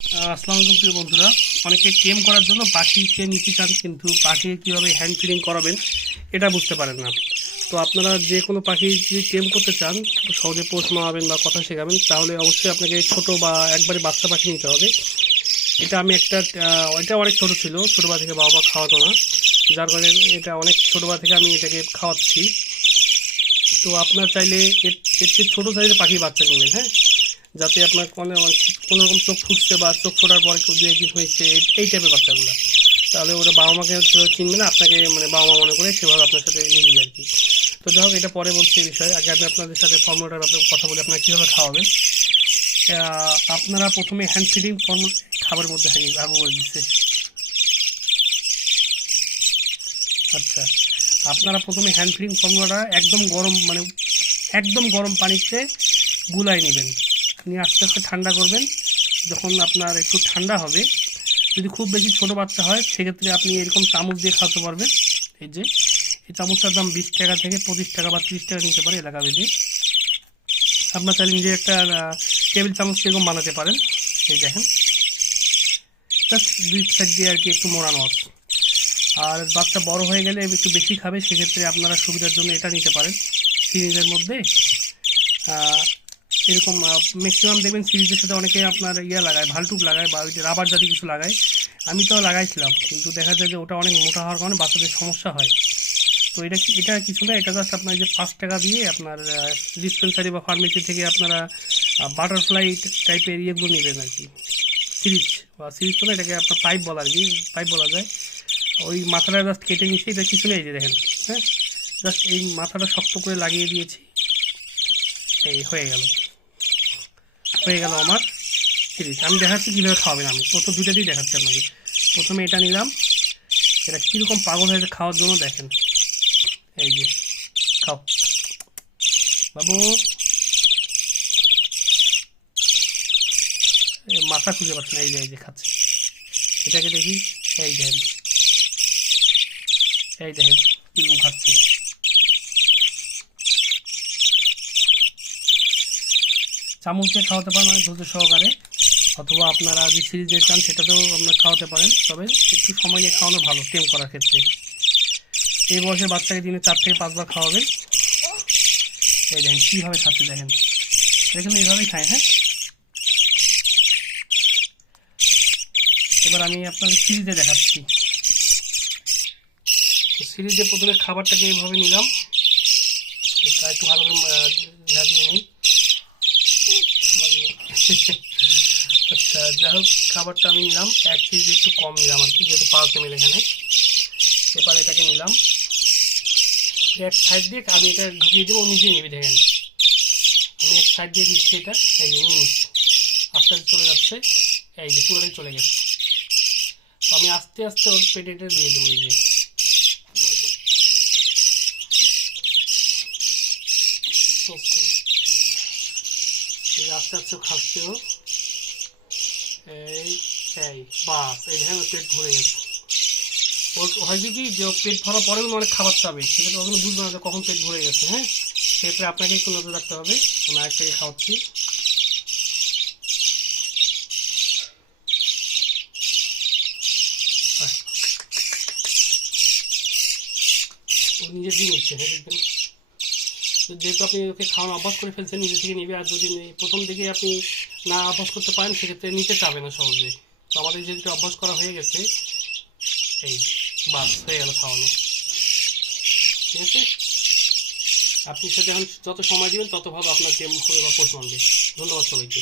আসসালামু আলাইকুম প্রিয় বন্ধুরা। অনেকে টেম করার জন্য পাখিকে নিতে চান, কিন্তু পাখিকে কীভাবে হ্যান্ড ফিডিং করাবেন এটা বুঝতে পারেন না। তো আপনারা যে কোনো পাখি যদি টেম করতে চান, সহজে পোষ মারাবেন বা কথা শেখাবেন, তাহলে অবশ্যই আপনাকে ছোট বা একবারে বাচ্চা পাখি নিতে হবে। এটা আমি একটা এটা অনেক ছোট ছিল, ছোটোবেলা থেকে বাবা মা খাওয়াতো না, যার কারণে এটা অনেক ছোটোবেলা থেকে আমি এটাকে খাওয়াচ্ছি। তো আপনার চাইলে এর চেয়ে ছোটো সাইজের পাখি বাচ্চা নেবেন, হ্যাঁ, যাতে আপনার কোনো রকম চোখ ফুটছে বা চোখ ফোটার পরে কেউ দু একদিন হয়েছে এই টাইপের বাচ্চাগুলো, তাহলে ওরা বাবা মাকে চিনবে না, আপনাকে মানে বাবা মা মনে করে সেভাবে আপনার সাথে নিয়ে যাবে আর কি। তো যাই হোক, এটা পরে বলছি এই বিষয়ে। আগে আমি আপনাদের সাথে ফর্মুলাটার ব্যাপারে কথা বলি, আপনারা কীভাবে খাওয়াবেন। আপনারা প্রথমে হ্যান্ড ফিডিং ফর্মুলা খাবারের মধ্যে আগে করে দিচ্ছে। আচ্ছা, আপনারা প্রথমে হ্যান্ড ফিডিং ফর্মুলাটা একদম গরম, মানে একদম গরম পানিতে গুলাই নেবেন, নিয়ে আস্তে আস্তে ঠান্ডা করবেন। যখন আপনার একটু ঠান্ডা হবে, যদি খুব বেশি ছোটো বাচ্চা হয় সেক্ষেত্রে আপনি এরকম চামচ দিয়ে খাওয়াতে পারবেন। এই যে এই চামচটার দাম 20 টাকা থেকে 25 টাকা বা 30 টাকা নিতে পারে এলাকা ভেদে। আপনার চাইলে নিজে একটা টেবিল চামচ এরকম বানাতে পারেন। এই দেখেন, জাস্ট দুই সাইড দিয়ে আর কি একটু মোড়ানো আছে। আর বাচ্চা বড় হয়ে গেলে একটু বেশি খাবে, সেক্ষেত্রে আপনারা সুবিধার জন্য এটা নিতে পারেন সিরিজের মধ্যে। এরকম ম্যাক্সিমাম দেখবেন সিরিজের সাথে অনেকে আপনার লাগায়, ভালটুব লাগায় বা ওই যে রাবার জাতীয় কিছু লাগায়। আমি তো লাগাইছিলাম, কিন্তু দেখা যায় যে ওটা অনেক মোটা হওয়ার কারণে বাচ্চাদের সমস্যা হয়। তো এটা কিছু না, এটা জাস্ট আপনার যে 5 টাকা দিয়ে আপনার ডিসপেন্সারি বা ফার্মেসি থেকে আপনারা বাটারফ্লাই টাইপের ইয়েগুলো নেবেন আর কি। সিরিজ তো না, এটাকে আপনার পাইপ বলা আর কি, পাইপ বলা যায়। ওই মাথাটা জাস্ট কেটে নিচ্ছি, এটা কিছু নেই যে দেখেন, হ্যাঁ, জাস্ট এই মাথাটা শক্ত করে লাগিয়ে দিয়েছি। এই হয়ে গেল আমার সিরিজ। আমি দেখাচ্ছি কীভাবে খাওয়াবেন। আমি প্রথম দুটাতেই দেখাচ্ছি আপনাকে। প্রথমে এটা নিলাম, এটা কীরকম পাগল হয়েছে খাওয়ার জন্য দেখেন। এই যে খাও বাবু, মাথা খুঁজে পাচ্ছে না, এই যে খাচ্ছে। এটাকে দেখি, এই দেখেন, এই দেখেন কীরকম খাচ্ছে। চামচ দিয়ে খাওয়াতে পারেন মানে ধৈর্য সহকারে, অথবা আপনারা যে সিরিজে চান সেটাতেও আপনারা খাওয়াতে পারেন, তবে একটু সময় নিয়ে খাওয়ানো ভালো টেম করার ক্ষেত্রে। এই বয়সের বাচ্চাকে দিনে 4 থেকে 5 বার খাওয়াবেন। এই দেখেন কীভাবে খাচ্ছে, দেখেন দেখেন এইভাবেই খায়। হ্যাঁ, এবার আমি আপনাদের সিরিজে দেখাচ্ছি। তো সিরিজে প্রথমে খাবারটাকে এইভাবে নিলাম, এটা একটু ভালো করে ঝাঁকিয়ে নিই। আচ্ছা, যাই হোক, খাবারটা আমি নিলাম 1 কেজি একটু কম নিলাম আর কি, যেহেতু 5 ml এখানে। এবার এটাকে নিলাম, এক সাইড দিয়ে আমি এটা ঢুকিয়ে দেবো, নিজে নেবে। দেখেন আমি এক সাইড দিয়ে দিচ্ছি এটা, এই যে নিয়ে আস্তে আস্তে চলে যাচ্ছে, এই যে পুরোটাই চলে গেছে। তো আমি আস্তে আস্তে ওর পেটে এটা দিয়ে দেবো। এই যে আস্তে আস্তে খাচ্ছে ও, এই এই বাস, এই দেখেন পেট ভরে গেছে। ওর হয়েছে কি যে পেট ভরা পরেও অনেক খাবার চাবে, সেক্ষেত্রে কখনো বুঝবে না যে কখন পেট ভরে গেছে। হ্যাঁ, সেক্ষেত্রে আপনাকে একটু নজর রাখতে হবে। আমি আরেকটাকে খাওয়াচ্ছি। ও নিজে দিয়ে নিচ্ছে। হ্যাঁ, দেখবেন যেহেতু আপনি ওকে খাওয়ানো অভ্যাস করে ফেলছেন, নিজে থেকে নেবে। আর যদি প্রথম দিকে আপনি না অভ্যাস করতে পারেন, সেক্ষেত্রে নিতে চাবে না সহজে। তো আমাদের যেহেতু অভ্যাস করা হয়ে গেছে, এই বাস হয়ে গেল খাওয়ানো। ঠিক আছে, আপনি সাথে এখন যত সময় দেবেন তত ভালো আপনার টেম হবে বা পোষ মানবে। ধন্যবাদ সবাইকে।